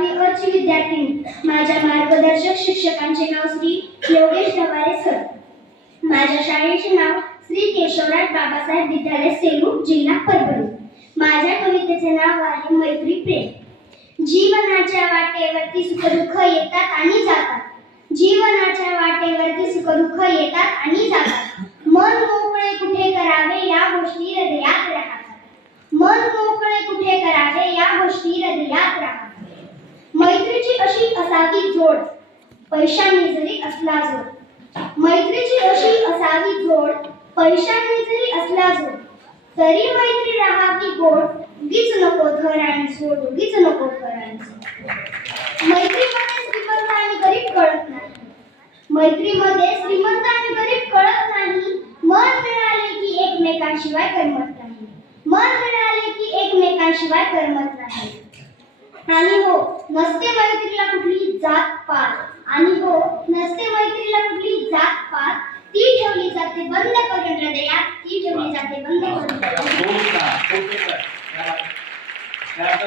बारावी अची विद्यार्थिनी माझ्या मार्गदर्शक शिक्षकांचे नाव श्री योगेश ढवारे सर. माझ्या शाळेचे नाव श्री केशवराज बाबासाहेब विद्यालय सेलू जिल्हा परभणी. माझ्या कवितेचे नाव आहे मैत्री प्रेम. जीवनाच्या वाटेवरती सुखदुःख येतात आणि जातात. जीवनाच्या वाटेवरती सुखदुःख येतात आणि जातात. मन मोकळे कुठे करावे या गोष्टी हृदयात राहतात. मन मोकळे कुठे करावे या गोष्टी हृदयात राहतात मैत्रीची अशी असावी जोड. पैशाने जरी असला जोड. मैत्रीची अशी असावी जोड पैशाने जरी असला जोड तरी मैत्री राहावी गोड. उगीच नको धर आणि सोड उगीच नको धर आणि सोड मैत्रीमध्ये श्रीमंत आणि गरीब कळत नाही. मैत्रीमध्ये श्रीमंत आणि गरीब कळत नाही. मन मिळाले की एकमेकांशिवाय करमत नाही. मन मिळाले की एकमेकांशिवाय करमत नाही. आणि हो नसते मैत्रीला कुठली जात पात आणि हो नसते मैत्रीला कुठली जात पात ती ठेवली जाते बंद करून हृदयात ती ठेवली जाते बंद करून